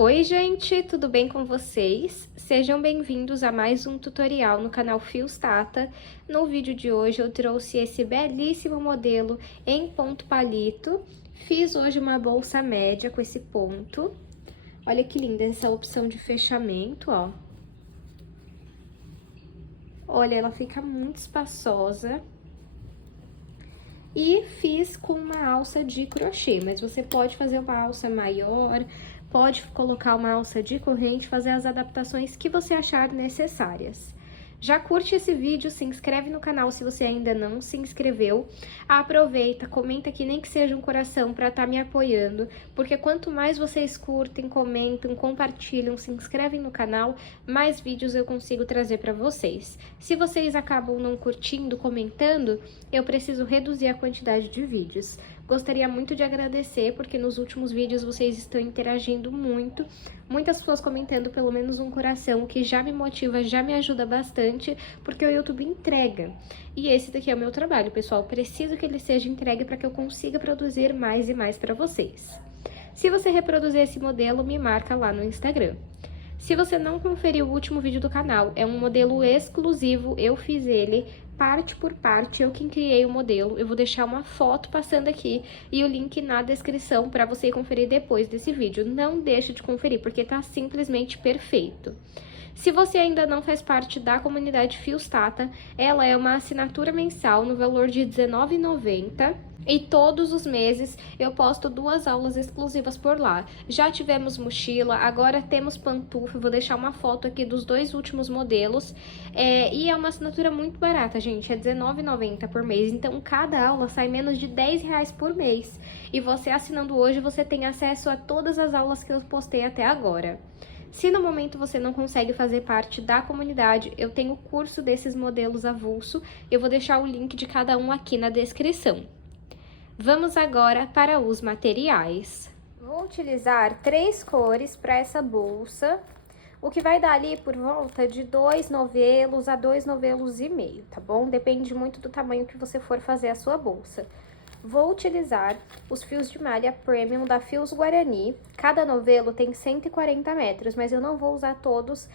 Oi gente, tudo bem com vocês? Sejam bem-vindos a mais um tutorial no canal Fios Tata. No vídeo de hoje eu trouxe esse belíssimo modelo em ponto palito. Fiz hoje uma bolsa média com esse ponto. Olha que linda essa opção de fechamento, ó. Olha, ela fica muito espaçosa. E fiz com uma alça de crochê, mas você pode fazer uma alça maior, pode colocar uma alça de corrente, fazer as adaptações que você achar necessárias. Já curte esse vídeo, se inscreve no canal se você ainda não se inscreveu. Aproveita, comenta aqui nem que seja um coração para estar me apoiando, porque quanto mais vocês curtem, comentam, compartilham, se inscrevem no canal, mais vídeos eu consigo trazer para vocês. Se vocês acabam não curtindo, comentando, eu preciso reduzir a quantidade de vídeos. Gostaria muito de agradecer, porque nos últimos vídeos vocês estão interagindo muito, muitas pessoas comentando pelo menos um coração, o que já me motiva, já me ajuda bastante, porque o YouTube entrega. E esse daqui é o meu trabalho, pessoal, preciso que ele seja entregue para que eu consiga produzir mais e mais para vocês. Se você reproduzir esse modelo, me marca lá no Instagram. Se você não conferiu o último vídeo do canal, é um modelo exclusivo, eu fiz ele parte por parte, eu quem criei o modelo. Eu vou deixar uma foto passando aqui e o link na descrição para você conferir depois desse vídeo. Não deixe de conferir, porque tá simplesmente perfeito. Se você ainda não faz parte da comunidade Fios Tata, ela é uma assinatura mensal no valor de R$19,90. E todos os meses eu posto 2 aulas exclusivas por lá. Já tivemos mochila, agora temos pantufa, vou deixar uma foto aqui dos 2 últimos modelos. E é uma assinatura muito barata, gente, é R$19,90 por mês. Então, cada aula sai menos de R$10 por mês. E você assinando hoje, você tem acesso a todas as aulas que eu postei até agora. Se no momento você não consegue fazer parte da comunidade, eu tenho o curso desses modelos avulso. Eu vou deixar o link de cada um aqui na descrição. Vamos agora para os materiais. Vou utilizar 3 cores para essa bolsa, o que vai dar ali por volta de 2 novelos a 2 novelos e meio, tá bom? Depende muito do tamanho que você for fazer a sua bolsa. Vou utilizar os fios de malha premium da Fios Guarani. Cada novelo tem 140 metros, mas eu não vou usar todos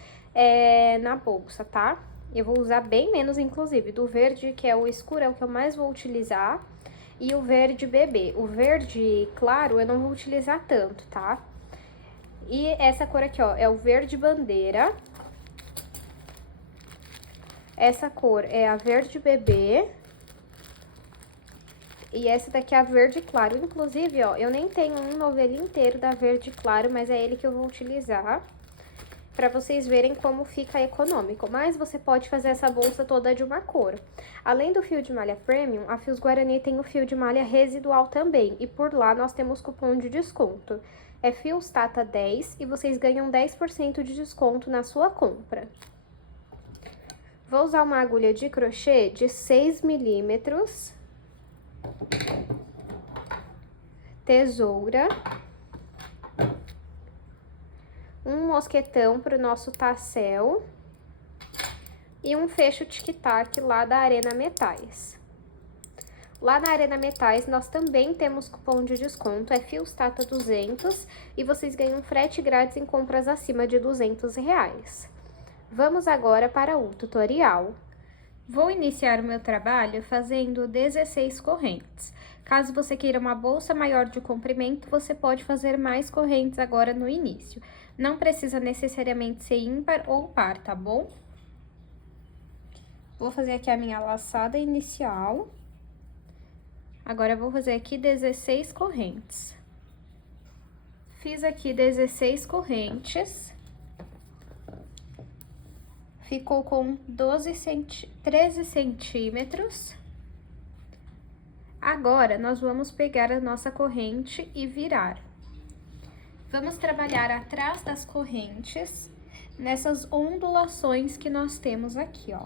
na bolsa, tá? Eu vou usar bem menos, inclusive, do verde, que é o escurão, que eu mais vou utilizar, e o verde bebê. O verde claro eu não vou utilizar tanto, tá? E essa cor aqui, ó, é o verde bandeira. Essa cor é a verde bebê. E essa daqui é a verde claro. Inclusive, ó, eu nem tenho um novelo inteiro da verde claro, mas é ele que eu vou utilizar, para vocês verem como fica econômico. Mas você pode fazer essa bolsa toda de uma cor. Além do fio de malha premium, a Fios Guarani tem o fio de malha residual também. E por lá nós temos cupom de desconto. É Fios Tata 10 e vocês ganham 10% de desconto na sua compra. Vou usar uma agulha de crochê de 6 milímetros. Tesoura. Um mosquetão para o nosso tassel e um fecho tic-tac lá da Arena Metais. Lá na Arena Metais nós também temos cupom de desconto, é Fios Tata 200 e vocês ganham frete grátis em compras acima de R$200. Vamos agora para o tutorial. Vou iniciar o meu trabalho fazendo 16 correntes. Caso você queira uma bolsa maior de comprimento, você pode fazer mais correntes agora no início. Não precisa necessariamente ser ímpar ou par, tá bom? Vou fazer aqui a minha laçada inicial. Agora, eu vou fazer aqui 16 correntes. Fiz aqui 16 correntes. Ficou com 13 centímetros. Agora, nós vamos pegar a nossa corrente e virar. Vamos trabalhar atrás das correntes, nessas ondulações que nós temos aqui, ó.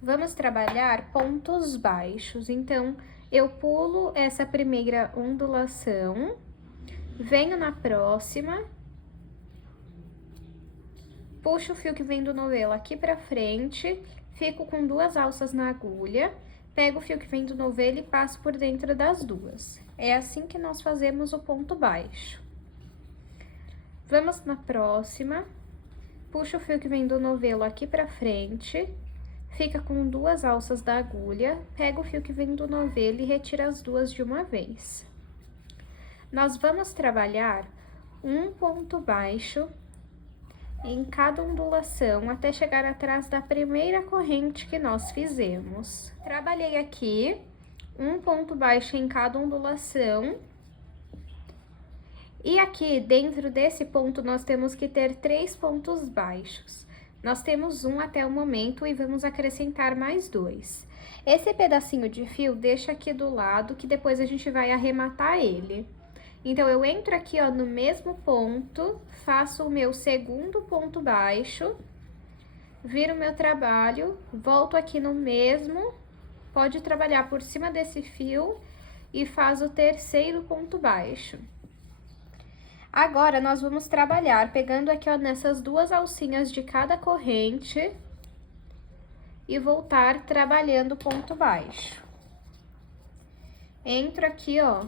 Vamos trabalhar pontos baixos, então, eu pulo essa primeira ondulação, venho na próxima, puxo o fio que vem do novelo aqui pra frente, fico com 2 alças na agulha, pego o fio que vem do novelo e passo por dentro das 2. É assim que nós fazemos o ponto baixo. Vamos na próxima. Puxa o fio que vem do novelo aqui pra frente, fica com 2 alças da agulha, pega o fio que vem do novelo e retira as 2 de uma vez. Nós vamos trabalhar um ponto baixo em cada ondulação até chegar atrás da primeira corrente que nós fizemos. Trabalhei aqui um ponto baixo em cada ondulação. E aqui, dentro desse ponto, nós temos que ter 3 pontos baixos. Nós temos um até o momento e vamos acrescentar mais 2. Esse pedacinho de fio deixa aqui do lado, que depois a gente vai arrematar ele. Então, eu entro aqui, ó, no mesmo ponto, faço o meu segundo ponto baixo, viro o meu trabalho, volto aqui no mesmo, pode trabalhar por cima desse fio e faz o terceiro ponto baixo. Agora, nós vamos trabalhar pegando aqui, ó, nessas 2 alcinhas de cada corrente e voltar trabalhando ponto baixo. Entro aqui, ó,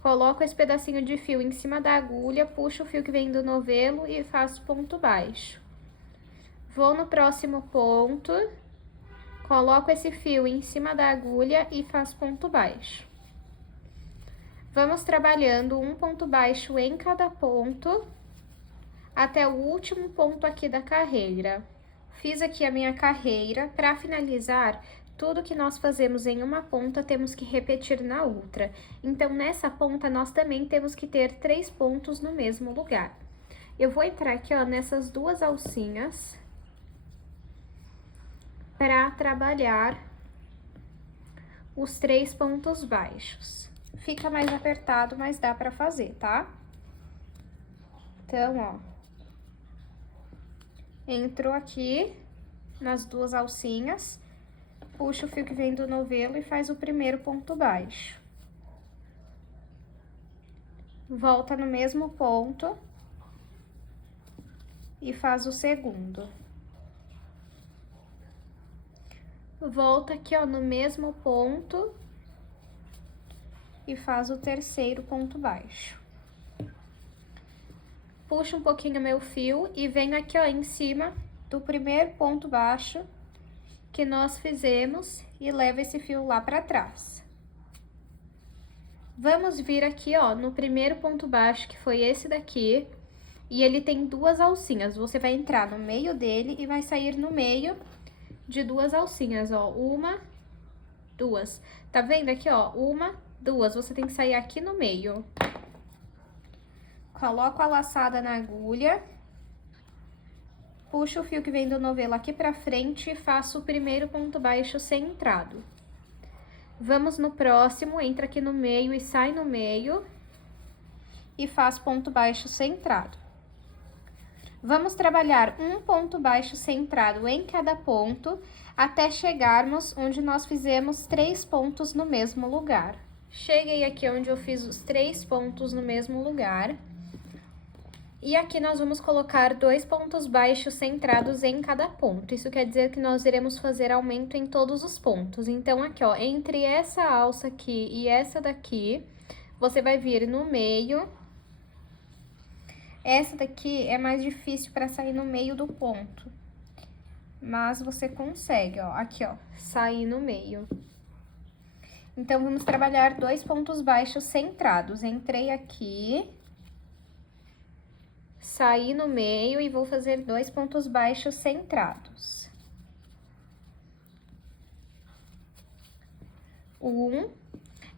coloco esse pedacinho de fio em cima da agulha, puxo o fio que vem do novelo e faço ponto baixo. Vou no próximo ponto, coloco esse fio em cima da agulha e faço ponto baixo. Vamos trabalhando um ponto baixo em cada ponto, até o último ponto aqui da carreira. Fiz aqui a minha carreira. Para finalizar, tudo que nós fazemos em uma ponta, temos que repetir na outra. Então, nessa ponta, nós também temos que ter 3 pontos no mesmo lugar. Eu vou entrar aqui, ó, nessas 2 alcinhas, para trabalhar os 3 pontos baixos. Fica mais apertado, mas dá pra fazer, tá? Então, ó, entro aqui nas 2 alcinhas, puxo o fio que vem do novelo e faz o primeiro ponto baixo. Volta no mesmo ponto e faz o segundo. Volta aqui, ó, no mesmo ponto e faz o terceiro ponto baixo. Puxo um pouquinho meu fio e venho aqui, ó, em cima do primeiro ponto baixo que nós fizemos e levo esse fio lá pra trás. Vamos vir aqui, ó, no primeiro ponto baixo, que foi esse daqui, e ele tem 2 alcinhas. Você vai entrar no meio dele e vai sair no meio de 2 alcinhas, ó, 1, 2. Tá vendo aqui, ó, 1, 2, você tem que sair aqui no meio. Coloco a laçada na agulha, puxo o fio que vem do novelo aqui pra frente e faço o primeiro ponto baixo centrado. Vamos no próximo, entra aqui no meio e sai no meio e faz ponto baixo centrado. Vamos trabalhar um ponto baixo centrado em cada ponto, até chegarmos onde nós fizemos 3 pontos no mesmo lugar. Cheguei aqui onde eu fiz os 3 pontos no mesmo lugar. E aqui nós vamos colocar 2 pontos baixos centrados em cada ponto. Isso quer dizer que nós iremos fazer aumento em todos os pontos. Então, aqui, ó, entre essa alça aqui e essa daqui, você vai vir no meio. Essa daqui é mais difícil para sair no meio do ponto, mas você consegue, ó, aqui, ó, sair no meio. Então, vamos trabalhar 2 pontos baixos centrados. Entrei aqui, saí no meio e vou fazer 2 pontos baixos centrados. 1.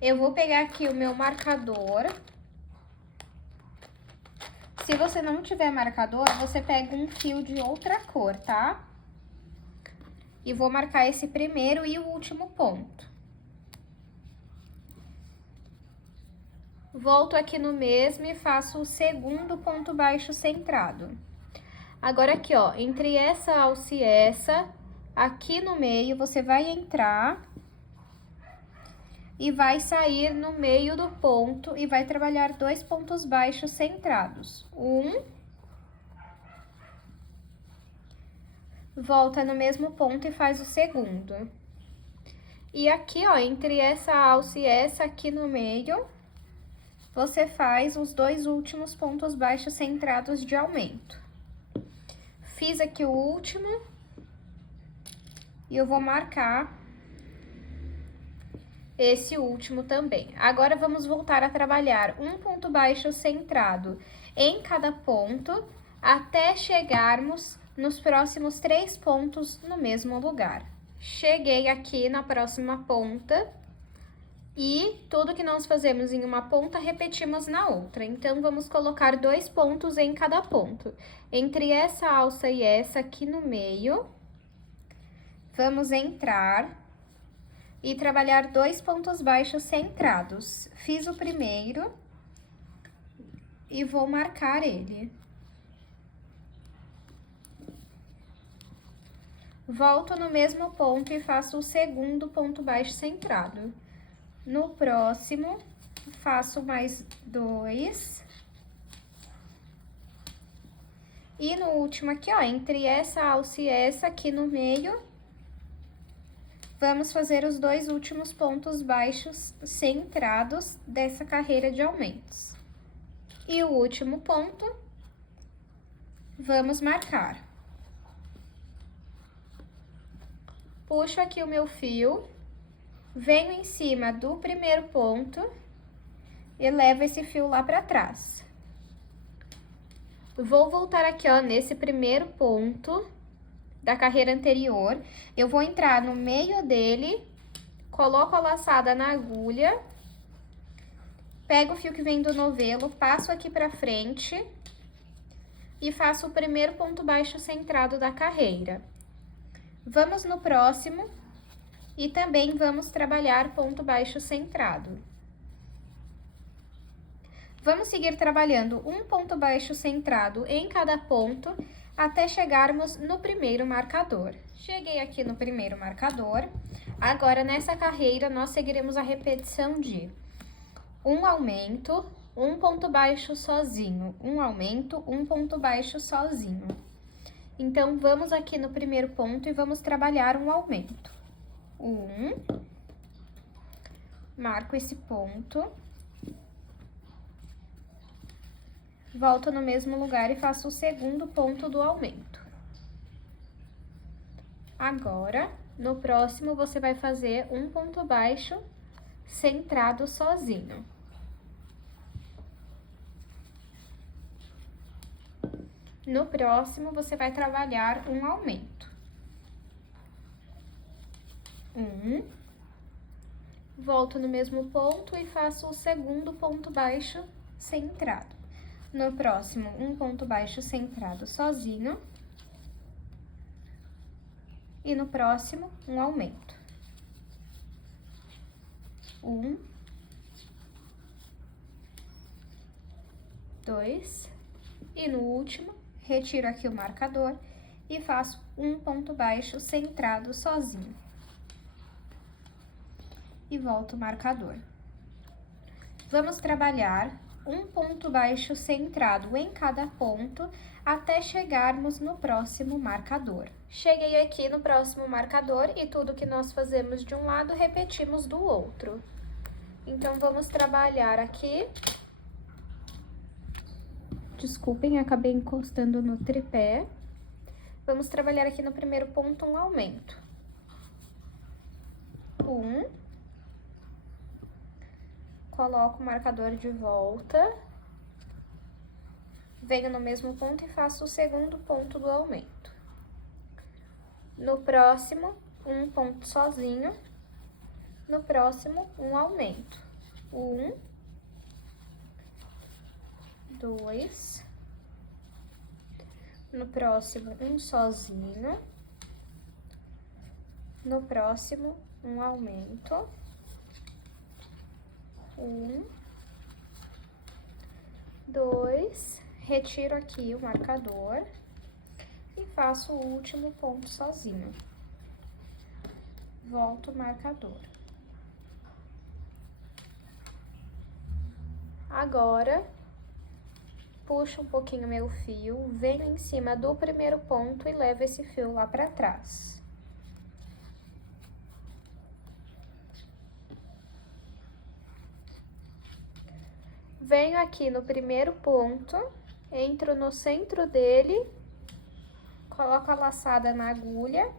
Eu vou pegar aqui o meu marcador. Se você não tiver marcador, você pega um fio de outra cor, tá? E vou marcar esse primeiro e o último ponto. Volto aqui no mesmo e faço o segundo ponto baixo centrado. Agora, aqui, ó, entre essa alça e essa, aqui no meio, você vai entrar e vai sair no meio do ponto e vai trabalhar 2 pontos baixos centrados. 1. Volta no mesmo ponto e faz o segundo. E aqui, ó, entre essa alça e essa aqui no meio, você faz os 2 últimos pontos baixos centrados de aumento. Fiz aqui o último e eu vou marcar esse último também. Agora, vamos voltar a trabalhar um ponto baixo centrado em cada ponto, até chegarmos nos próximos 3 pontos no mesmo lugar. Cheguei aqui na próxima ponta e tudo que nós fazemos em uma ponta, repetimos na outra. Então, vamos colocar 2 pontos em cada ponto. Entre essa alça e essa aqui no meio, vamos entrar e trabalhar 2 pontos baixos centrados. Fiz o primeiro e vou marcar ele. Volto no mesmo ponto e faço o segundo ponto baixo centrado. No próximo, faço mais 2. E no último aqui, ó, entre essa alça e essa aqui no meio, vamos fazer os 2 últimos pontos baixos centrados dessa carreira de aumentos. E o último ponto, vamos marcar. Puxo aqui o meu fio, venho em cima do primeiro ponto e levo esse fio lá pra trás. Vou voltar aqui, ó, nesse primeiro ponto da carreira anterior, eu vou entrar no meio dele, coloco a laçada na agulha, pego o fio que vem do novelo, passo aqui pra frente e faço o primeiro ponto baixo centrado da carreira. Vamos no próximo e também vamos trabalhar ponto baixo centrado. Vamos seguir trabalhando um ponto baixo centrado em cada ponto, até chegarmos no primeiro marcador. Cheguei aqui no primeiro marcador. Agora, nessa carreira, nós seguiremos a repetição de um aumento, um ponto baixo sozinho, um aumento, um ponto baixo sozinho. Então, vamos aqui no primeiro ponto e vamos trabalhar um aumento. Marco esse ponto. Volto no mesmo lugar e faço o segundo ponto do aumento. Agora, no próximo, você vai fazer um ponto baixo centrado sozinho. No próximo, você vai trabalhar um aumento. Volto no mesmo ponto e faço o segundo ponto baixo centrado. No próximo, um ponto baixo centrado sozinho. E no próximo, um aumento. 2. E no último, retiro aqui o marcador e faço um ponto baixo centrado sozinho. E volto o marcador. Vamos trabalhar um ponto baixo centrado em cada ponto, até chegarmos no próximo marcador. Cheguei aqui no próximo marcador e tudo que nós fazemos de um lado, repetimos do outro. Então, vamos trabalhar aqui. Desculpem, acabei encostando no tripé. Vamos trabalhar aqui no primeiro ponto um aumento. Coloco o marcador de volta. Venho no mesmo ponto e faço o segundo ponto do aumento. No próximo, um ponto sozinho. No próximo, um aumento. 2. No próximo, um sozinho. No próximo, um aumento. 2. Retiro aqui o marcador e faço o último ponto sozinho. Volto o marcador. Agora, puxo um pouquinho meu fio, venho em cima do primeiro ponto e levo esse fio lá pra trás. Venho aqui no primeiro ponto, entro no centro dele, coloco a laçada na agulha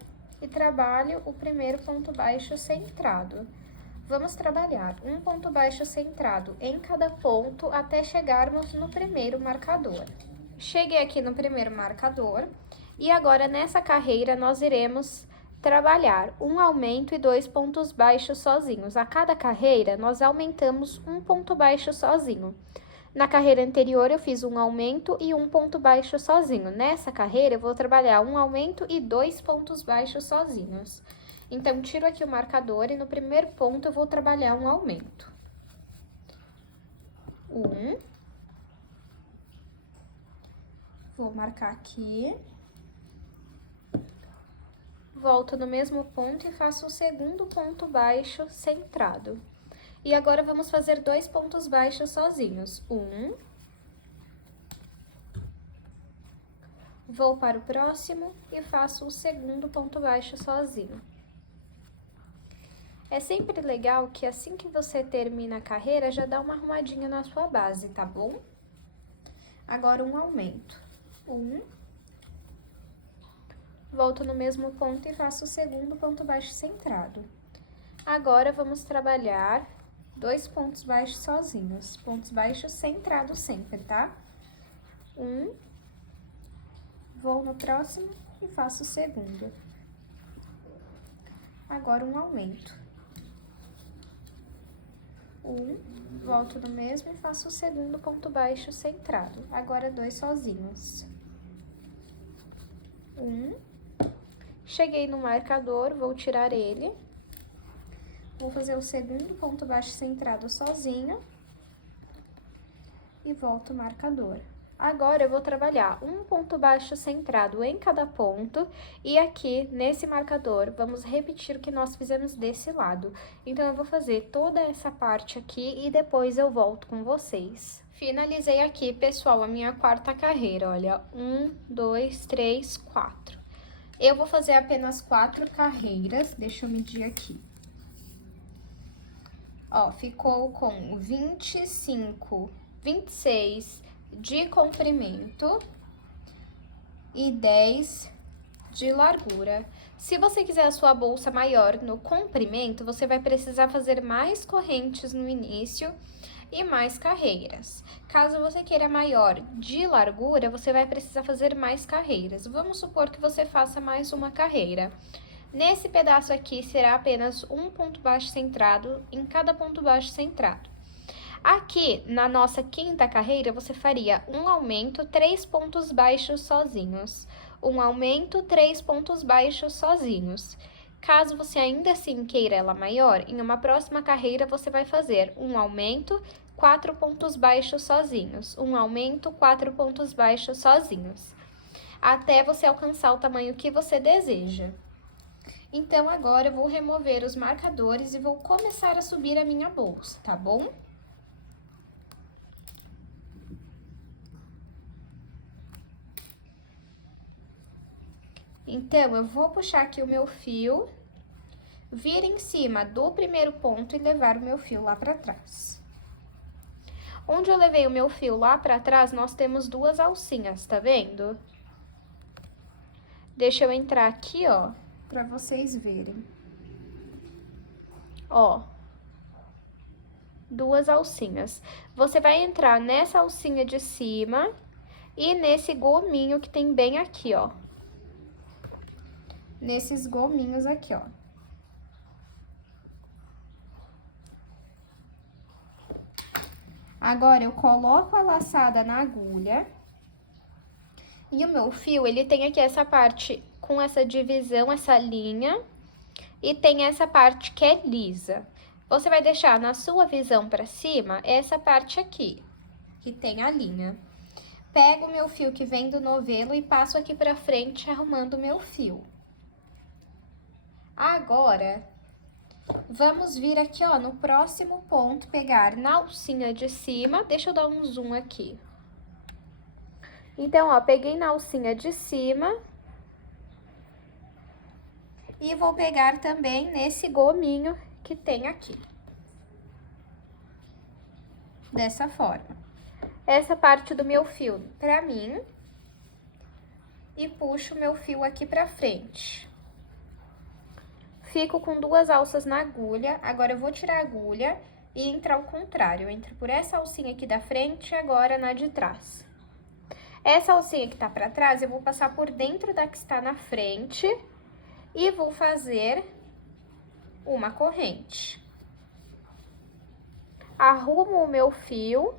e trabalho o primeiro ponto baixo centrado. Vamos trabalhar um ponto baixo centrado em cada ponto até chegarmos no primeiro marcador. Cheguei aqui no primeiro marcador e agora nessa carreira nós iremos trabalhar um aumento e 2 pontos baixos sozinhos. A cada carreira nós aumentamos um ponto baixo sozinho. Na carreira anterior eu fiz um aumento e um ponto baixo sozinho. Nessa carreira eu vou trabalhar um aumento e 2 pontos baixos sozinhos. Então, tiro aqui o marcador e no primeiro ponto eu vou trabalhar um aumento. Vou marcar aqui. Volto no mesmo ponto e faço o segundo ponto baixo centrado. E agora vamos fazer 2 pontos baixos sozinhos. Vou para o próximo e faço o segundo ponto baixo sozinho. É sempre legal que assim que você termina a carreira, já dá uma arrumadinha na sua base, tá bom? Agora um aumento. Volto no mesmo ponto e faço o segundo ponto baixo centrado. Agora, vamos trabalhar 2 pontos baixos sozinhos. Pontos baixos centrados sempre, tá? Vou no próximo e faço o segundo. Agora, um aumento. Volto no mesmo e faço o segundo ponto baixo centrado. Agora, 2 sozinhos. Cheguei no marcador, vou tirar ele. Vou fazer o segundo ponto baixo centrado sozinho. E volto o marcador. Agora, eu vou trabalhar um ponto baixo centrado em cada ponto. E aqui, nesse marcador, vamos repetir o que nós fizemos desse lado. Então, eu vou fazer toda essa parte aqui e depois eu volto com vocês. Finalizei aqui, pessoal, a minha quarta carreira, olha. 1, 2, 3, 4. Eu vou fazer apenas 4 carreiras, deixa eu medir aqui. Ó, ficou com 25, 26 de comprimento e 10 de largura. Se você quiser a sua bolsa maior no comprimento, você vai precisar fazer mais correntes no início e mais carreiras. Caso você queira maior de largura, você vai precisar fazer mais carreiras. Vamos supor que você faça mais uma carreira. Nesse pedaço aqui, será apenas um ponto baixo centrado em cada ponto baixo centrado. Aqui, na nossa quinta carreira, você faria um aumento, 3 pontos baixos sozinhos. Um aumento, 3 pontos baixos sozinhos. Caso você ainda assim queira ela maior, em uma próxima carreira você vai fazer um aumento, 4 pontos baixos sozinhos. Um aumento, 4 pontos baixos sozinhos. Até você alcançar o tamanho que você deseja. Então, agora eu vou remover os marcadores e vou começar a subir a minha bolsa, tá bom? Então, eu vou puxar aqui o meu fio, vir em cima do primeiro ponto e levar o meu fio lá pra trás. Onde eu levei o meu fio lá pra trás, nós temos 2 alcinhas, tá vendo? Deixa eu entrar aqui, ó, pra vocês verem. Ó, 2 alcinhas. Você vai entrar nessa alcinha de cima e nesse gominho que tem bem aqui, ó. Nesses gominhos aqui, ó. Agora, eu coloco a laçada na agulha. E o meu fio, ele tem aqui essa parte com essa divisão, essa linha. E tem essa parte que é lisa. Você vai deixar na sua visão pra cima essa parte aqui, que tem a linha. Pego o meu fio que vem do novelo e passo aqui pra frente arrumando o meu fio. Agora, vamos vir aqui, ó, no próximo ponto, pegar na alcinha de cima. Deixa eu dar um zoom aqui. Então, ó, peguei na alcinha de cima. E vou pegar também nesse gominho que tem aqui. dessa forma. Essa parte do meu fio pra mim. E puxo o meu fio aqui pra frente. Fico com 2 alças na agulha, agora eu vou tirar a agulha e entrar ao contrário. Eu entro por essa alcinha aqui da frente e agora na de trás. Essa alcinha que tá pra trás, eu vou passar por dentro da que está na frente e vou fazer uma corrente. Arrumo o meu fio,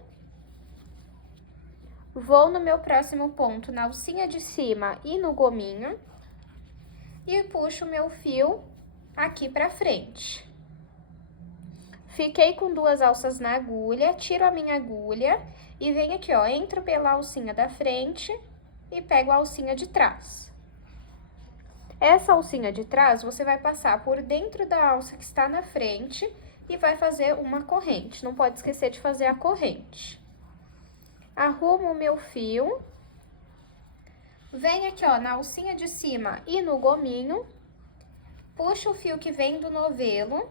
vou no meu próximo ponto, na alcinha de cima e no gominho, e puxo o meu fio aqui pra frente. Fiquei com 2 alças na agulha, tiro a minha agulha e venho aqui, ó, entro pela alcinha da frente e pego a alcinha de trás. Essa alcinha de trás, você vai passar por dentro da alça que está na frente e vai fazer uma corrente. Não pode esquecer de fazer a corrente. Arrumo o meu fio. Venho aqui, ó, na alcinha de cima e no gominho. Puxo o fio que vem do novelo.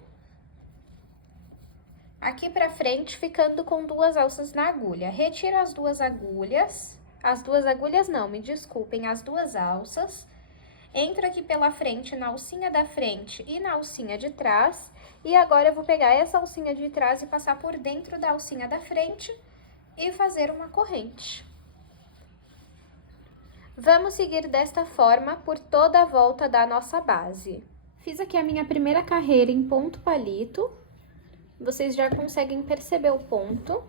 Aqui pra frente, ficando com 2 alças na agulha. Retiro as 2 agulhas. As 2 agulhas não, me desculpem, as 2 alças. Entro aqui pela frente na alcinha da frente e na alcinha de trás. E agora eu vou pegar essa alcinha de trás e passar por dentro da alcinha da frente e fazer uma corrente. Vamos seguir desta forma por toda a volta da nossa base. Fiz aqui a minha primeira carreira em ponto palito. Vocês já conseguem perceber o ponto.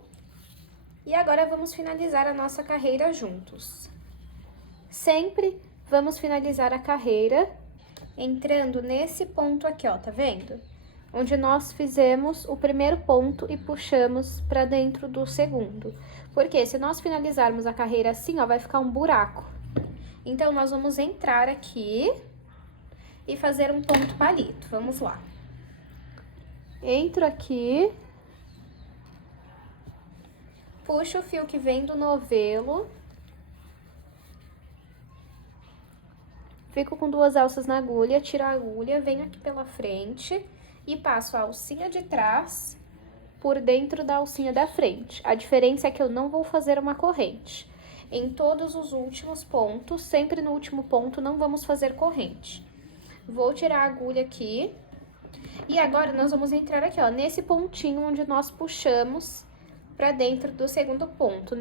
E agora vamos finalizar a nossa carreira juntos. Sempre vamos finalizar a carreira entrando nesse ponto aqui, ó, tá vendo? Onde nós fizemos o primeiro ponto e puxamos pra dentro do segundo. Porque se nós finalizarmos a carreira assim, ó, vai ficar um buraco. Então, nós vamos entrar aqui e fazer um ponto palito. Vamos lá. Entro aqui. Puxo o fio que vem do novelo. Fico com 2 alças na agulha, tiro a agulha, venho aqui pela frente e passo a alcinha de trás por dentro da alcinha da frente. A diferença é que eu não vou fazer uma corrente. Em todos os últimos pontos, sempre no último ponto, não vamos fazer corrente. Vou tirar a agulha aqui. E agora, nós vamos entrar aqui, ó, nesse pontinho onde nós puxamos pra dentro do segundo ponto.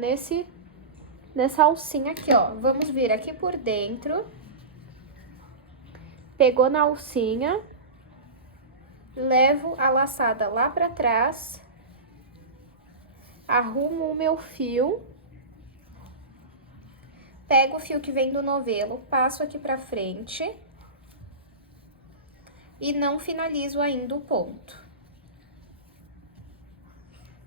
Nessa alcinha aqui, ó. Vamos vir aqui por dentro. Pegou na alcinha, levo a laçada lá pra trás, arrumo o meu fio, pego o fio que vem do novelo, passo aqui pra frente e não finalizo ainda o ponto.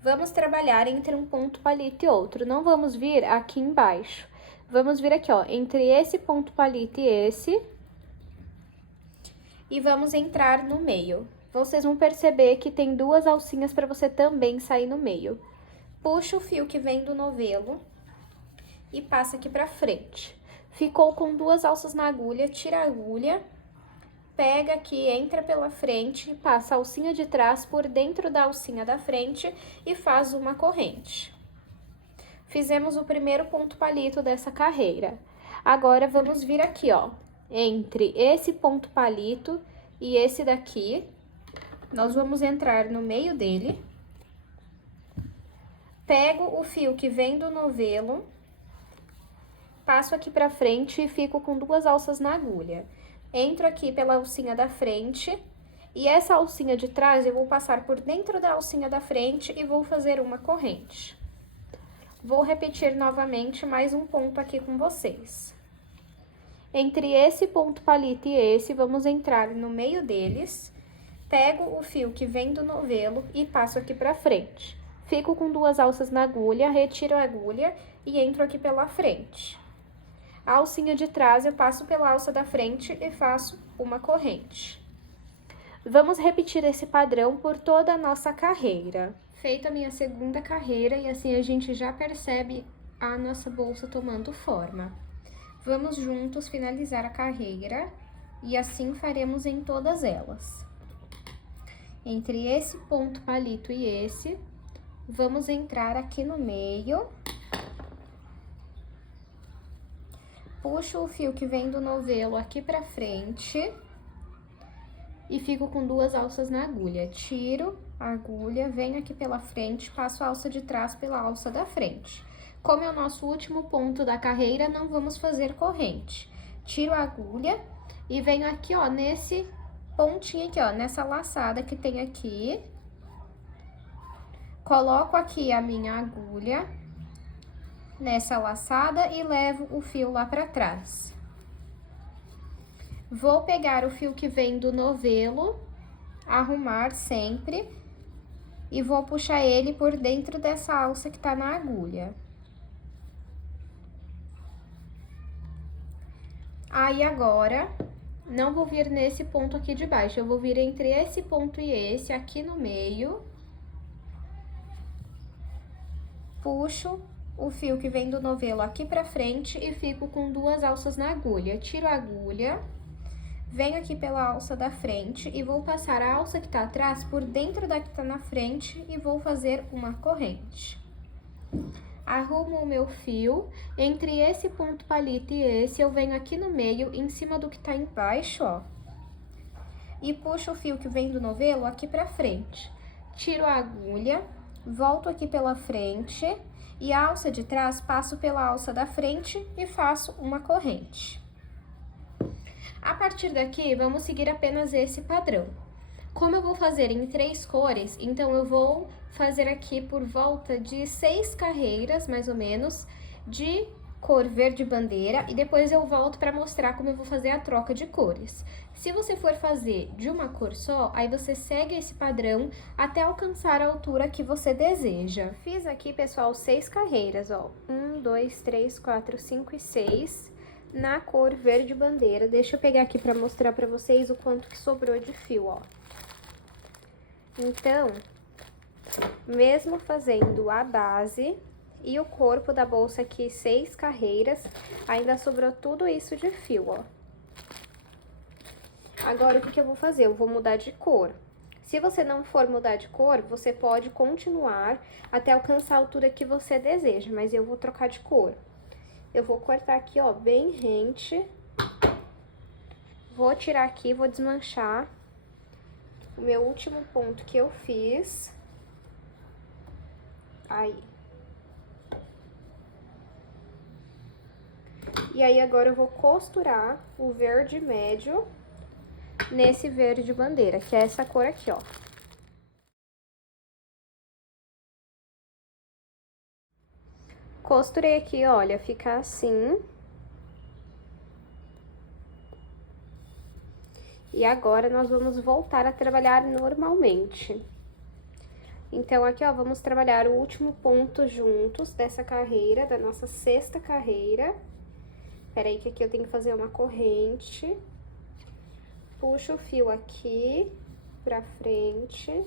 Vamos trabalhar entre um ponto palito e outro, não vamos vir aqui embaixo. Vamos vir aqui, ó, entre esse ponto palito e esse. E vamos entrar no meio. Vocês vão perceber que tem 2 alcinhas para você também sair no meio. Puxa o fio que vem do novelo e passa aqui pra frente. Ficou com 2 alças na agulha, tira a agulha, pega aqui, entra pela frente, passa a alcinha de trás por dentro da alcinha da frente e faz uma corrente. Fizemos o primeiro ponto palito dessa carreira. Agora, vamos vir aqui, ó. Entre esse ponto palito e esse daqui, nós vamos entrar no meio dele. Pego o fio que vem do novelo, passo aqui pra frente e fico com 2 alças na agulha. Entro aqui pela alcinha da frente e essa alcinha de trás eu vou passar por dentro da alcinha da frente e vou fazer uma corrente. Vou repetir novamente mais um ponto aqui com vocês. Entre esse ponto palito e esse, vamos entrar no meio deles, pego o fio que vem do novelo e passo aqui pra frente. Fico com 2 alças na agulha, retiro a agulha e entro aqui pela frente. A alcinha de trás eu passo pela alça da frente e faço uma corrente. Vamos repetir esse padrão por toda a nossa carreira. Feita a minha segunda carreira e assim a gente já percebe a nossa bolsa tomando forma. Vamos juntos finalizar a carreira e assim faremos em todas elas. Entre esse ponto palito e esse, Vamos entrar aqui no meio. Puxo o fio que vem do novelo aqui pra frente. E fico com 2 alças na agulha. Tiro a agulha, venho aqui pela frente, passo a alça de trás pela alça da frente. Como é o nosso último ponto da carreira, não vamos fazer corrente. Tiro a agulha e venho aqui, ó, nesse pontinho aqui, ó, nessa laçada que tem aqui. Coloco aqui a minha agulha nessa laçada e levo o fio lá pra trás. Vou pegar o fio que vem do novelo, arrumar sempre, e vou puxar ele por dentro dessa alça que tá na agulha. Aí, agora, não vou vir nesse ponto aqui de baixo, eu vou vir entre esse ponto e esse, aqui no meio. Puxo o fio que vem do novelo aqui pra frente e fico com 2 alças na agulha. Tiro a agulha, venho aqui pela alça da frente e vou passar a alça que tá atrás por dentro da que tá na frente e vou fazer uma corrente. Arrumo o meu fio, entre esse ponto palito e esse, eu venho aqui no meio, em cima do que tá embaixo, ó. E puxo o fio que vem do novelo aqui pra frente. Tiro a agulha, volto aqui pela frente e a alça de trás passo pela alça da frente e faço uma corrente. A partir daqui, vamos seguir apenas esse padrão. Como eu vou fazer em 3 cores, então eu vou fazer aqui por volta de 6 carreiras, mais ou menos, de cor verde bandeira, e depois eu volto para mostrar como eu vou fazer a troca de cores. Se você for fazer de uma cor só, aí você segue esse padrão até alcançar a altura que você deseja. Fiz aqui, pessoal, 6 carreiras, ó. 1, 2, 3, 4, 5 e 6 na cor verde bandeira. Deixa eu pegar aqui para mostrar para vocês o quanto que sobrou de fio, ó. Então, mesmo fazendo a base e o corpo da bolsa aqui 6 carreiras, ainda sobrou tudo isso de fio, ó. Agora, o que eu vou fazer? Eu vou mudar de cor. Se você não for mudar de cor, você pode continuar até alcançar a altura que você deseja, mas eu vou trocar de cor. Eu vou cortar aqui, ó, bem rente. Vou tirar aqui, vou desmanchar o meu último ponto que eu fiz. Aí. E aí, agora eu vou costurar o verde médio nesse verde bandeira, que é essa cor aqui, ó. Costurei aqui, olha, fica assim. E agora, nós vamos voltar a trabalhar normalmente. Então, aqui, ó, vamos trabalhar o último ponto juntos dessa carreira, da nossa 6ª carreira. Peraí, que aqui eu tenho que fazer uma corrente. Puxo o fio aqui pra frente.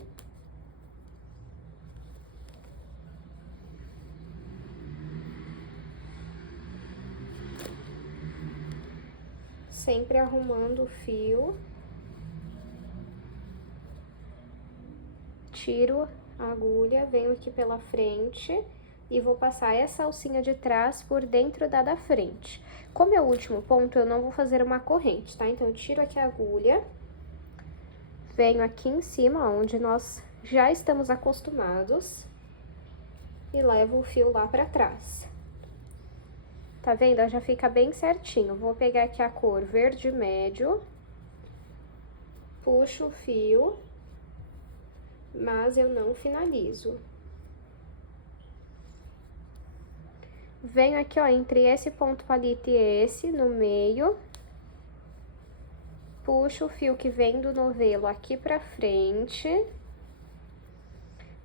Sempre arrumando o fio. Tiro a agulha, venho aqui pela frente e vou passar essa alcinha de trás por dentro da frente. Como é o último ponto, eu não vou fazer uma corrente, tá? Então, eu tiro aqui a agulha, venho aqui em cima, onde nós já estamos acostumados, e levo o fio lá pra trás. Tá vendo? Já fica bem certinho. Vou pegar aqui a cor verde médio, puxo o fio, mas eu não finalizo. Venho aqui, ó, entre esse ponto palito e esse, no meio. Puxo o fio que vem do novelo aqui pra frente.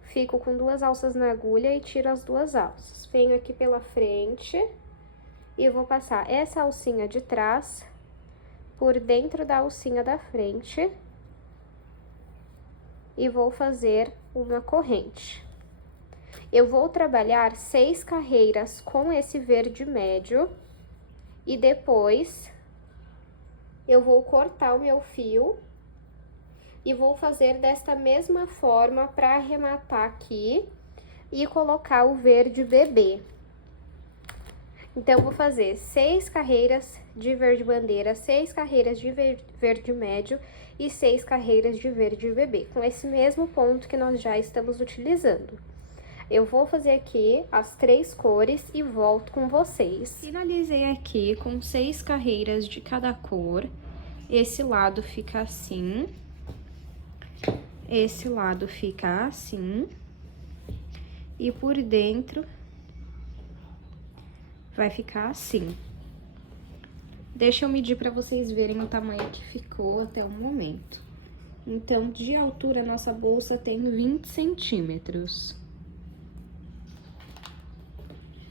Fico com 2 alças na agulha e tiro as 2 alças. Venho aqui pela frente e vou passar essa alcinha de trás por dentro da alcinha da frente. E vou fazer uma corrente. Eu vou trabalhar 6 carreiras com esse verde médio e depois eu vou cortar o meu fio e vou fazer desta mesma forma para arrematar aqui e colocar o verde bebê. Então, vou fazer 6 carreiras de verde bandeira, 6 carreiras de verde médio e 6 carreiras de verde bebê, com esse mesmo ponto que nós já estamos utilizando. Eu vou fazer aqui as 3 cores e volto com vocês. Finalizei aqui com 6 carreiras de cada cor. Esse lado fica assim. Esse lado fica assim. E por dentro vai ficar assim. Deixa eu medir para vocês verem o tamanho que ficou até o momento. Então, de altura, nossa bolsa tem 20 centímetros.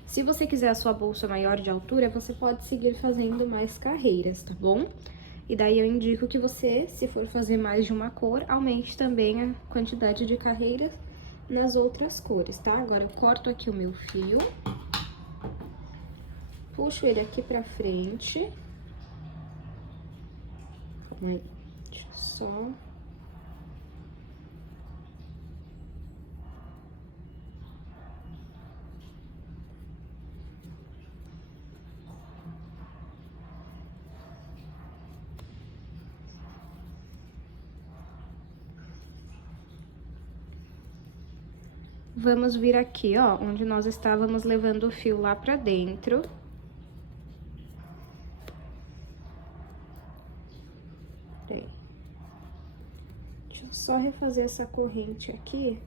Se você quiser a sua bolsa maior de altura, você pode seguir fazendo mais carreiras, tá bom? E daí eu indico que você, se for fazer mais de uma cor, aumente também a quantidade de carreiras nas outras cores, tá? Agora eu corto aqui o meu fio, puxo ele aqui pra frente. Calma aí, deixa eu só... Vamos vir aqui, ó, onde nós estávamos levando o fio lá pra dentro. Peraí. Deixa eu só refazer essa corrente aqui,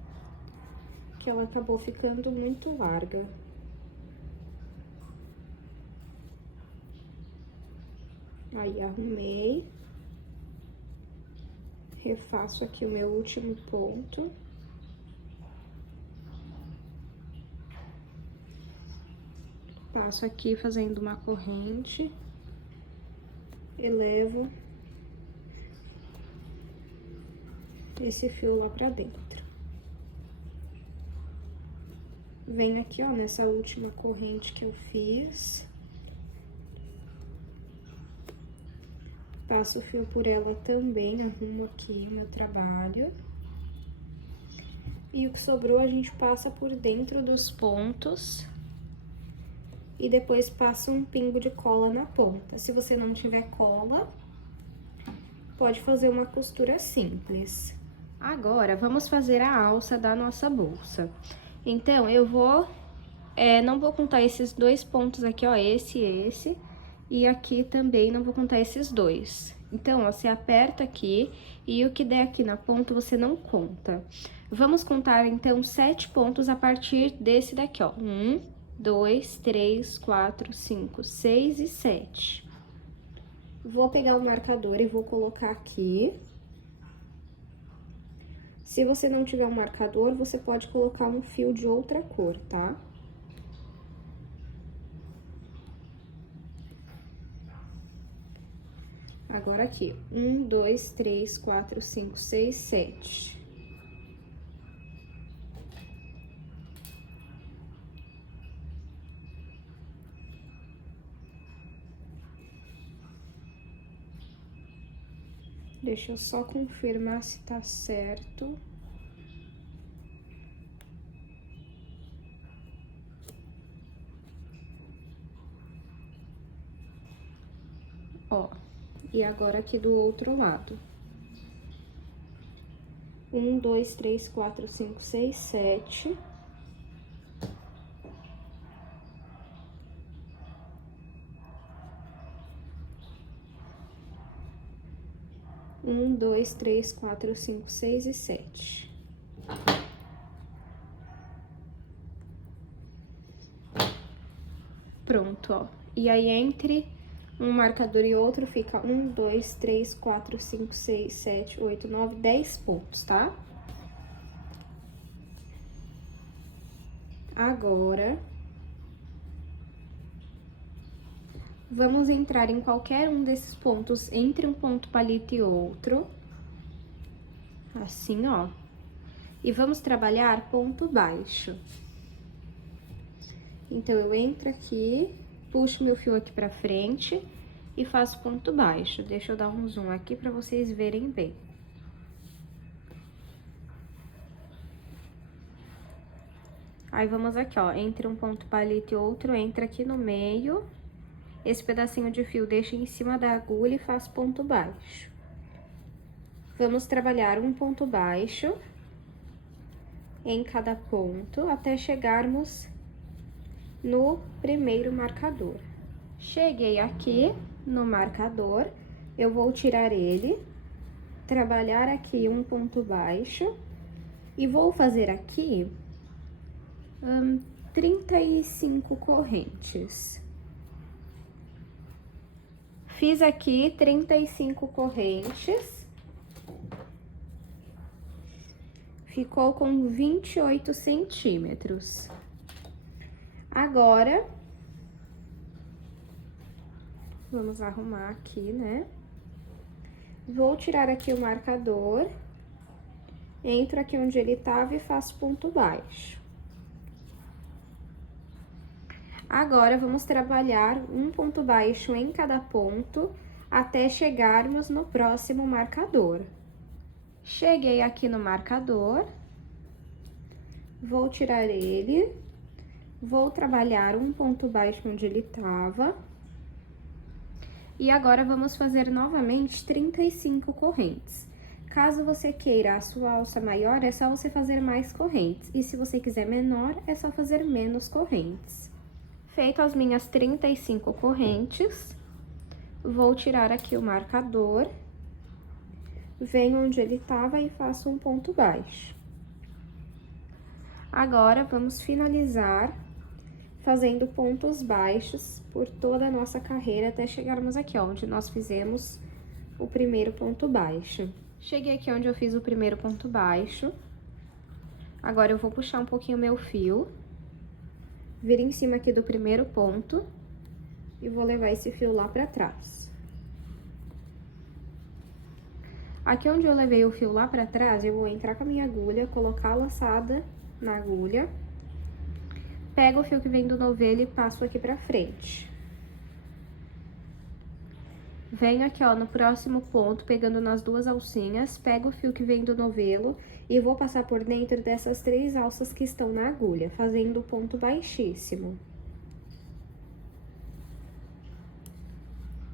que ela acabou ficando muito larga. Aí, arrumei. Refaço aqui o meu último ponto. Passo aqui fazendo uma corrente, elevo esse fio lá pra dentro. Venho aqui, ó, nessa última corrente que eu fiz. Passo o fio por ela também, arrumo aqui meu trabalho. E o que sobrou a gente passa por dentro dos pontos. E depois passa um pingo de cola na ponta. Se você não tiver cola, pode fazer uma costura simples. Agora, vamos fazer a alça da nossa bolsa. Então, eu vou... não vou contar esses 2 pontos aqui, ó, esse e esse. E aqui também não vou contar esses 2. Então, ó, você aperta aqui e o que der aqui na ponta você não conta. Vamos contar, então, 7 pontos a partir desse daqui, ó. 1, 2, 3, 4, 5, 6 e 7. Vou pegar o marcador e vou colocar aqui. Se você não tiver um marcador, você pode colocar um fio de outra cor, tá? Agora aqui, 1, 2, 3, 4, 5, 6, 7. Deixa eu só confirmar se tá certo. Ó, e agora aqui do outro lado. 1, 2, 3, 4, 5, 6, 7. Um, 2, 3, 4, 5, 6 e 7. Pronto, ó. E aí, entre um marcador e outro, fica 1, 2, 3, 4, 5, 6, 7, 8, 9, 10 pontos, tá? Agora, vamos entrar em qualquer um desses pontos, entre um ponto palito e outro. Assim, ó. E vamos trabalhar ponto baixo. Então, eu entro aqui, puxo meu fio aqui pra frente e faço ponto baixo. Deixa eu dar um zoom aqui pra vocês verem bem. Aí, vamos aqui, ó, entre um ponto palito e outro, entra aqui no meio. Esse pedacinho de fio deixa em cima da agulha e faz ponto baixo. Vamos trabalhar um ponto baixo em cada ponto, até chegarmos no primeiro marcador. Cheguei aqui no marcador, eu vou tirar ele, trabalhar aqui um ponto baixo e vou fazer aqui 35 correntes. Fiz aqui 35 correntes. Ficou com 28 centímetros. Agora, vamos arrumar aqui, né? Vou tirar aqui o marcador, entro aqui onde ele tava e faço ponto baixo. Agora, vamos trabalhar um ponto baixo em cada ponto, até chegarmos no próximo marcador. Cheguei aqui no marcador, vou tirar ele, vou trabalhar um ponto baixo onde ele tava. E agora, vamos fazer novamente 35 correntes. Caso você queira a sua alça maior, é só você fazer mais correntes. E se você quiser menor, é só fazer menos correntes. Feito as minhas 35 correntes, vou tirar aqui o marcador, venho onde ele tava e faço um ponto baixo. Agora, vamos finalizar fazendo pontos baixos por toda a nossa carreira até chegarmos aqui, ó, onde nós fizemos o primeiro ponto baixo. Cheguei aqui onde eu fiz o primeiro ponto baixo. Agora, eu vou puxar um pouquinho o meu fio, vir em cima aqui do primeiro ponto e vou levar esse fio lá pra trás. Aqui onde eu levei o fio lá pra trás, eu vou entrar com a minha agulha, colocar a laçada na agulha, pego o fio que vem do novelo e passo aqui pra frente. Venho aqui, ó, no próximo ponto, pegando nas duas alcinhas, pego o fio que vem do novelo e vou passar por dentro dessas 3 alças que estão na agulha, fazendo o ponto baixíssimo.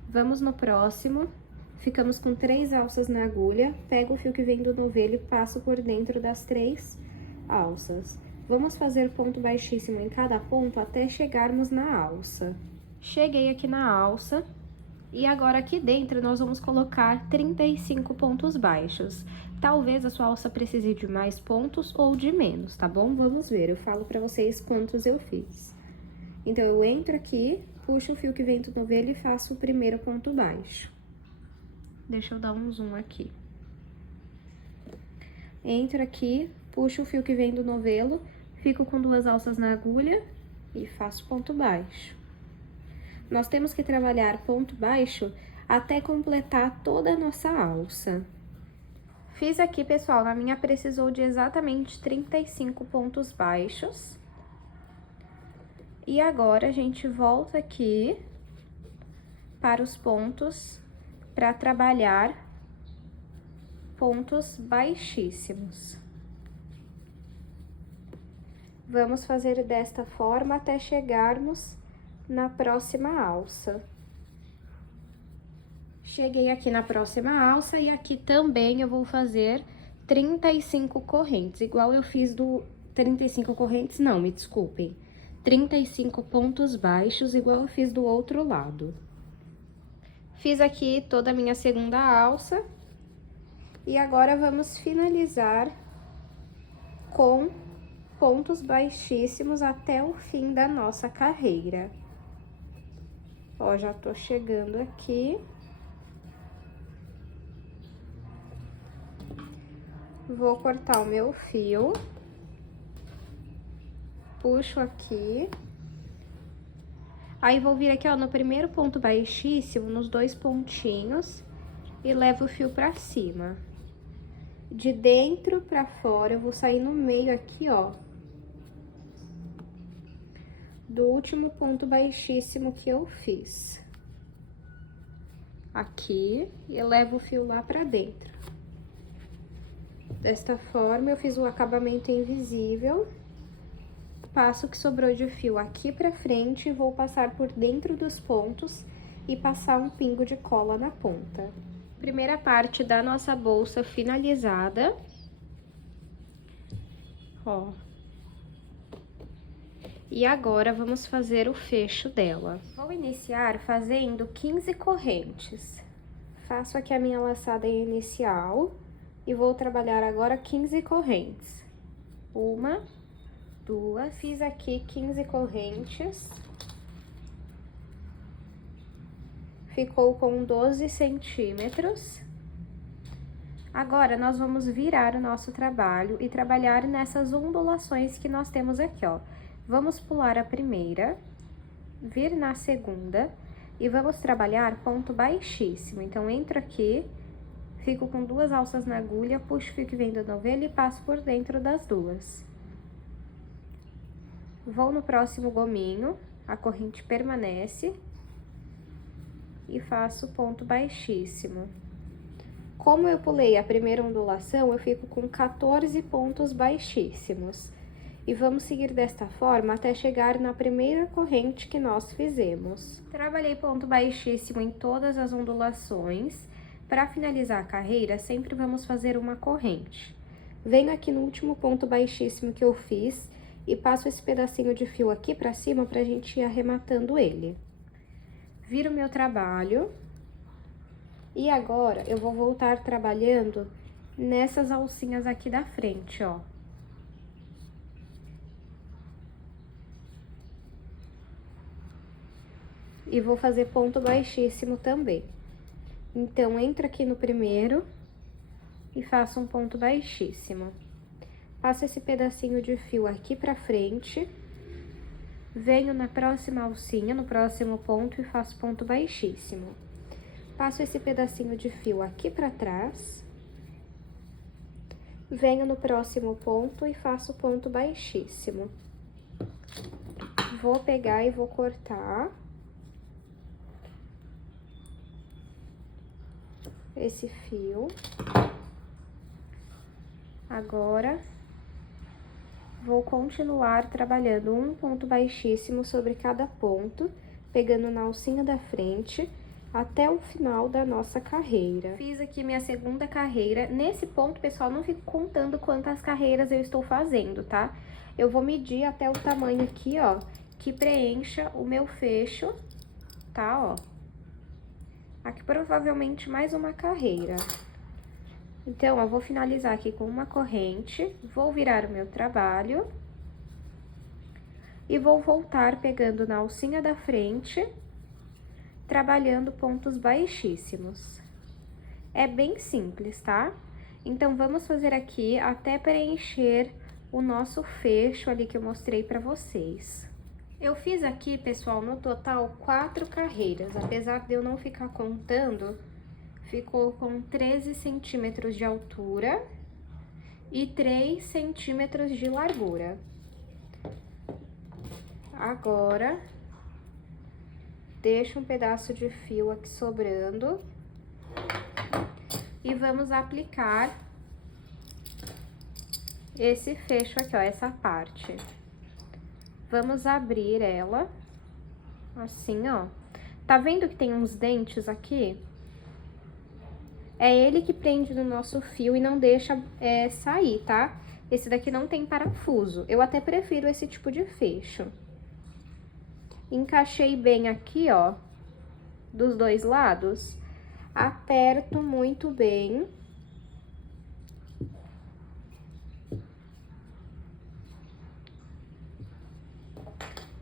Vamos no próximo, ficamos com 3 alças na agulha, pego o fio que vem do novelo e passo por dentro das 3 alças. Vamos fazer ponto baixíssimo em cada ponto até chegarmos na alça. Cheguei aqui na alça. E agora, aqui dentro, nós vamos colocar 35 pontos baixos. Talvez a sua alça precise de mais pontos ou de menos, tá bom? Vamos ver, eu falo pra vocês quantos eu fiz. Então, eu entro aqui, puxo o fio que vem do novelo e faço o primeiro ponto baixo. Deixa eu dar um zoom aqui. Entro aqui, puxo o fio que vem do novelo, fico com 2 alças na agulha e faço ponto baixo. Nós temos que trabalhar ponto baixo até completar toda a nossa alça. Fiz aqui, pessoal, na minha precisou de exatamente 35 pontos baixos. E agora, a gente volta aqui para os pontos para trabalhar pontos baixíssimos. Vamos fazer desta forma até chegarmos na próxima alça. Cheguei aqui na próxima alça e aqui também eu vou fazer 35 correntes, igual eu fiz do 35 correntes, não, me desculpem. 35 pontos baixos, igual eu fiz do outro lado. Fiz aqui toda a minha segunda alça e agora vamos finalizar com pontos baixíssimos até o fim da nossa carreira. Ó, já tô chegando aqui. Vou cortar o meu fio. Puxo aqui. Aí, vou vir aqui, ó, no primeiro ponto baixíssimo, nos 2 pontinhos, e levo o fio pra cima. De dentro pra fora, eu vou sair no meio aqui, ó, do último ponto baixíssimo que eu fiz. Aqui, e levo o fio lá pra dentro. Desta forma, eu fiz o acabamento invisível. passo o que sobrou de fio aqui pra frente e vou passar por dentro dos pontos e passar um pingo de cola na ponta. Primeira parte da nossa bolsa finalizada. Ó. E agora, vamos fazer o fecho dela. Vou iniciar fazendo 15 correntes. Faço aqui a minha laçada inicial e vou trabalhar agora 15 correntes. Uma, duas, fiz aqui 15 correntes. Ficou com 12 centímetros. Agora, nós vamos virar o nosso trabalho e trabalhar nessas ondulações que nós temos aqui, ó. Vamos pular a primeira, vir na segunda e vamos trabalhar ponto baixíssimo. Então, entro aqui, fico com 2 alças na agulha, puxo o fio que vem da novela e passo por dentro das 2. Vou no próximo gominho, a corrente permanece e faço ponto baixíssimo. Como eu pulei a primeira ondulação, eu fico com 14 pontos baixíssimos. E vamos seguir desta forma até chegar na primeira corrente que nós fizemos. Trabalhei ponto baixíssimo em todas as ondulações. Para finalizar a carreira, sempre vamos fazer uma corrente. Venho aqui no último ponto baixíssimo que eu fiz e passo esse pedacinho de fio aqui pra cima pra gente ir arrematando ele. Viro o meu trabalho. E agora, eu vou voltar trabalhando nessas alcinhas aqui da frente, ó. E vou fazer ponto baixíssimo também. Então, entro aqui no primeiro e faço um ponto baixíssimo. Passo esse pedacinho de fio aqui pra frente, venho na próxima alcinha, no próximo ponto e faço ponto baixíssimo. Passo esse pedacinho de fio aqui pra trás, venho no próximo ponto e faço ponto baixíssimo. Vou pegar e vou cortar esse fio. Agora, vou continuar trabalhando um ponto baixíssimo sobre cada ponto, pegando na alcinha da frente até o final da nossa carreira. Fiz aqui minha segunda carreira. Nesse ponto, pessoal, não fico contando quantas carreiras eu estou fazendo, tá? Eu vou medir até o tamanho aqui, ó, que preencha o meu fecho, tá, ó. Aqui, provavelmente, mais uma carreira. Então, eu vou finalizar aqui com uma corrente, vou virar o meu trabalho e vou voltar pegando na alcinha da frente, trabalhando pontos baixíssimos. É bem simples, tá? Então, vamos fazer aqui até preencher o nosso fecho ali que eu mostrei pra vocês. Eu fiz aqui, pessoal, no total 4 carreiras, apesar de eu não ficar contando, ficou com 13 centímetros de altura e 3 centímetros de largura. Agora, deixo um pedaço de fio aqui sobrando e vamos aplicar esse fecho aqui, ó, essa parte. Vamos abrir ela, assim, ó. Tá vendo que tem uns dentes aqui? É ele que prende no nosso fio e não deixa sair, tá? Esse daqui não tem parafuso. Eu até prefiro esse tipo de fecho. Encaixei bem aqui, ó, dos dois lados. Aperto muito bem.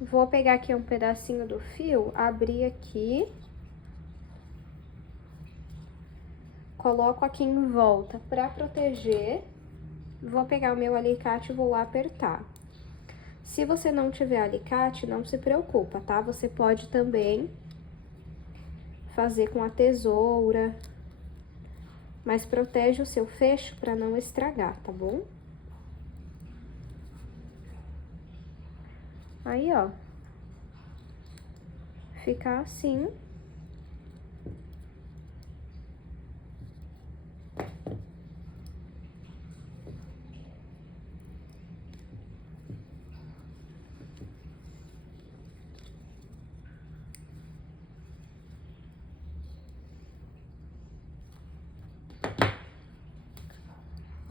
Vou pegar aqui um pedacinho do fio, abrir aqui. Coloco aqui em volta pra proteger. Vou pegar o meu alicate e vou apertar. Se você não tiver alicate, não se preocupa, tá? Você pode também fazer com a tesoura, mas protege o seu fecho pra não estragar, tá bom? Aí, ó, fica assim.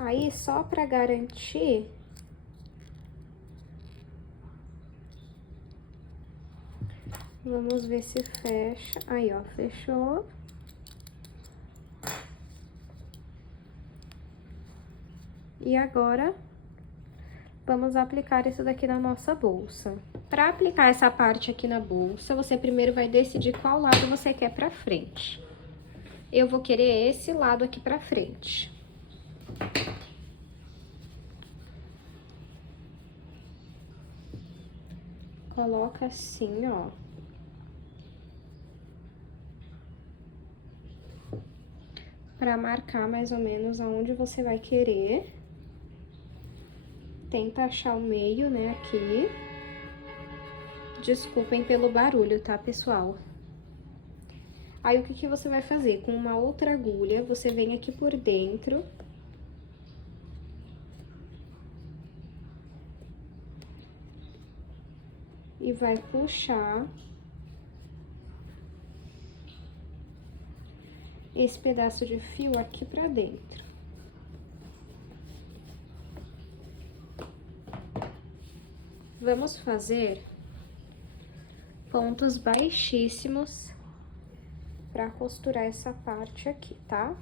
Aí, só pra garantir, vamos ver se fecha. Aí, ó, fechou. E agora, vamos aplicar isso daqui na nossa bolsa. Para aplicar essa parte aqui na bolsa, você primeiro vai decidir qual lado você quer pra frente. Eu vou querer esse lado aqui pra frente. Coloca assim, ó. Pra marcar mais ou menos aonde você vai querer. Tenta achar o meio, né, aqui. Desculpem pelo barulho, tá, pessoal? Aí, o que que você vai fazer? Com uma outra agulha, você vem aqui por dentro. E vai puxar esse pedaço de fio aqui pra dentro. Vamos fazer pontos baixíssimos pra costurar essa parte aqui, tá?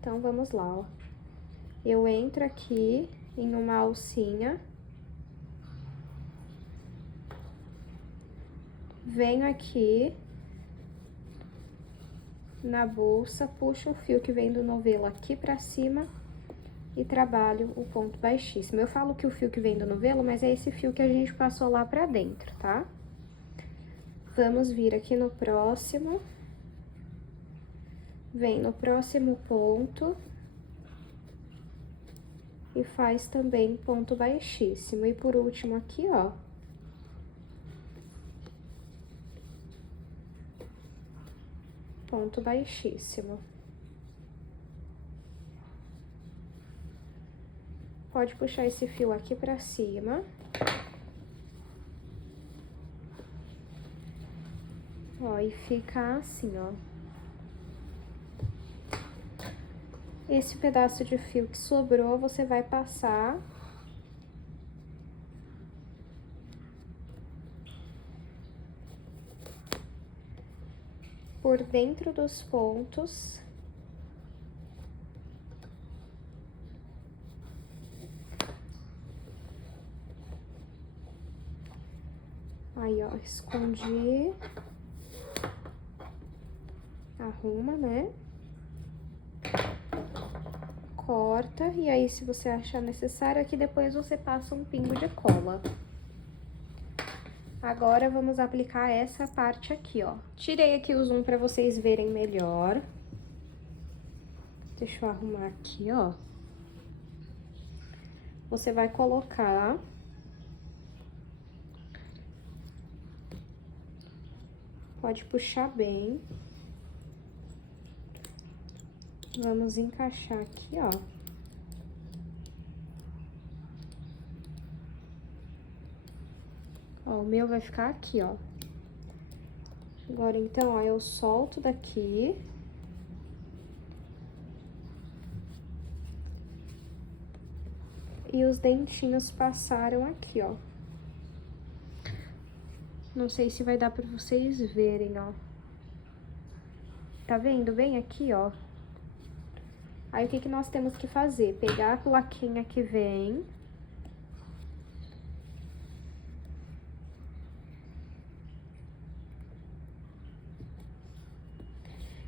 Então, vamos lá, ó. Eu entro aqui em uma alcinha. Venho aqui na bolsa, puxo o fio que vem do novelo aqui pra cima e trabalho o ponto baixíssimo. Eu falo que o fio que vem do novelo, mas é esse fio que a gente passou lá pra dentro, tá? Vamos vir aqui no próximo. Vem no próximo ponto. E faz também ponto baixíssimo. E por último aqui, ó. Ponto baixíssimo. Pode puxar esse fio aqui pra cima. Ó, e fica assim, ó. Esse pedaço de fio que sobrou, você vai passar por dentro dos pontos. Aí, ó, escondi. Arruma, né? Corta, e aí, se você achar necessário, aqui depois você passa um pingo de cola. Agora, vamos aplicar essa parte aqui, ó. Tirei aqui o zoom pra vocês verem melhor. Deixa eu arrumar aqui, ó. Você vai colocar... Pode puxar bem. Vamos encaixar aqui, ó. Ó, o meu vai ficar aqui, ó. Agora, então, ó, eu solto daqui. E os dentinhos passaram aqui, ó. Não sei se vai dar pra vocês verem, ó. Tá vendo bem aqui, ó? Aí, o que que nós temos que fazer? Pegar a plaquinha que vem...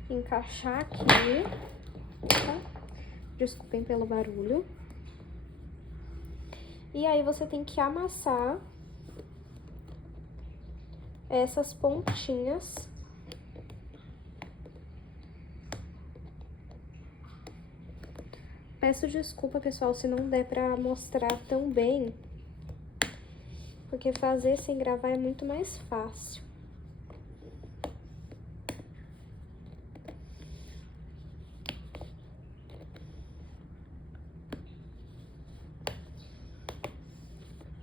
Encaixar aqui, tá? Desculpem pelo barulho. E aí, você tem que amassar essas pontinhas. Peço desculpa, pessoal, se não der pra mostrar tão bem, porque fazer sem gravar é muito mais fácil.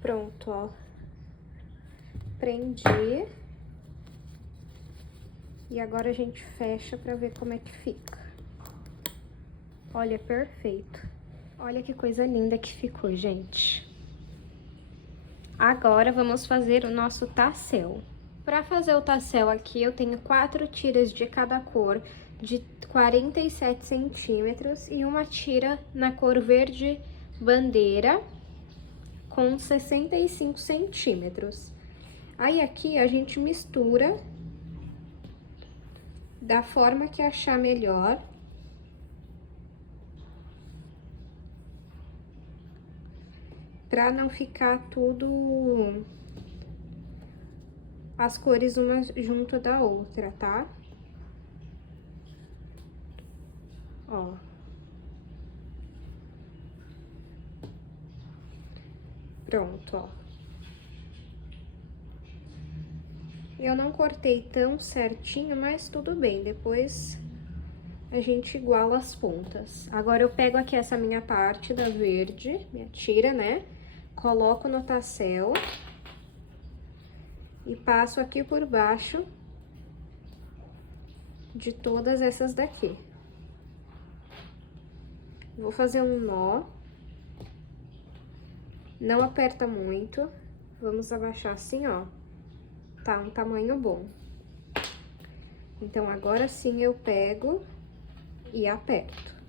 Pronto, ó. Prendi. E agora a gente fecha pra ver como é que fica. Olha, perfeito. Olha que coisa linda que ficou, gente. Agora, vamos fazer o nosso tassel. Para fazer o tassel aqui, eu tenho 4 tiras de cada cor, de 47 centímetros, e uma tira na cor verde bandeira, com 65 centímetros. Aí, aqui, a gente mistura da forma que achar melhor. Pra não ficar tudo as cores uma junto da outra, tá? Ó. Pronto, ó. Eu não cortei tão certinho, mas tudo bem, depois a gente iguala as pontas. Agora, eu pego aqui essa minha parte da verde, minha tira, né? Coloco no tassel e passo aqui por baixo de todas essas daqui. Vou fazer um nó. Não aperta muito. Vamos abaixar assim, ó. Tá um tamanho bom. Então, agora sim eu pego e aperto.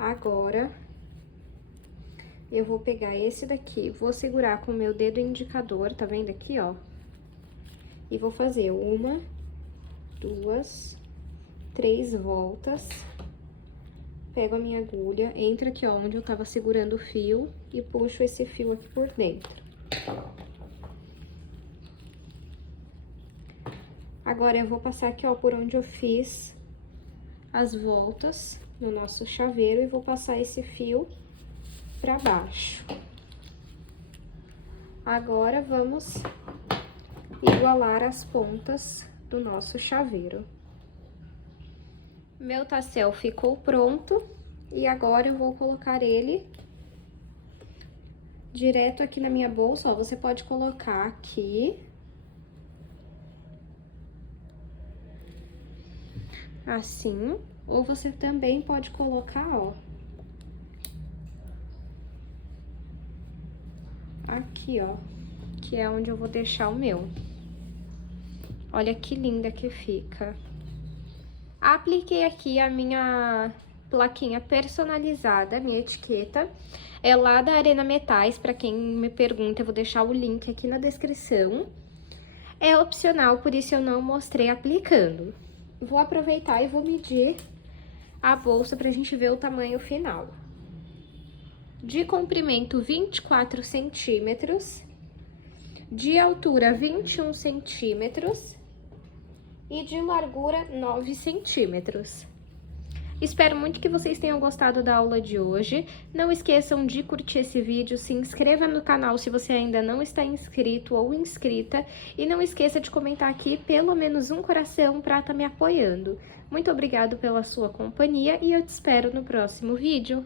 Agora, eu vou pegar esse daqui, vou segurar com o meu dedo indicador, tá vendo aqui, ó? E vou fazer 1, 2, 3 voltas. Pego a minha agulha, entra aqui, ó, onde eu tava segurando o fio e puxo esse fio aqui por dentro. Agora, eu vou passar aqui, ó, por onde eu fiz as voltas no nosso chaveiro e vou passar esse fio pra baixo. Agora, vamos igualar as pontas do nosso chaveiro. Meu tassel ficou pronto e agora eu vou colocar ele direto aqui na minha bolsa, ó. Você pode colocar aqui. Assim. Ou você também pode colocar, ó, aqui, ó, que é onde eu vou deixar o meu. Olha que linda que fica. Apliquei aqui a minha plaquinha personalizada, minha etiqueta. É lá da Arena Metais, pra quem me pergunta, eu vou deixar o link aqui na descrição. É opcional, por isso eu não mostrei aplicando. Vou aproveitar e vou medir a bolsa pra gente ver o tamanho final. De comprimento, 24 centímetros. De altura, 21 centímetros. E de largura, 9 centímetros. Espero muito que vocês tenham gostado da aula de hoje. Não esqueçam de curtir esse vídeo, se inscreva no canal se você ainda não está inscrito ou inscrita. E não esqueça de comentar aqui pelo menos um coração para estar me apoiando. Muito obrigado pela sua companhia e eu te espero no próximo vídeo.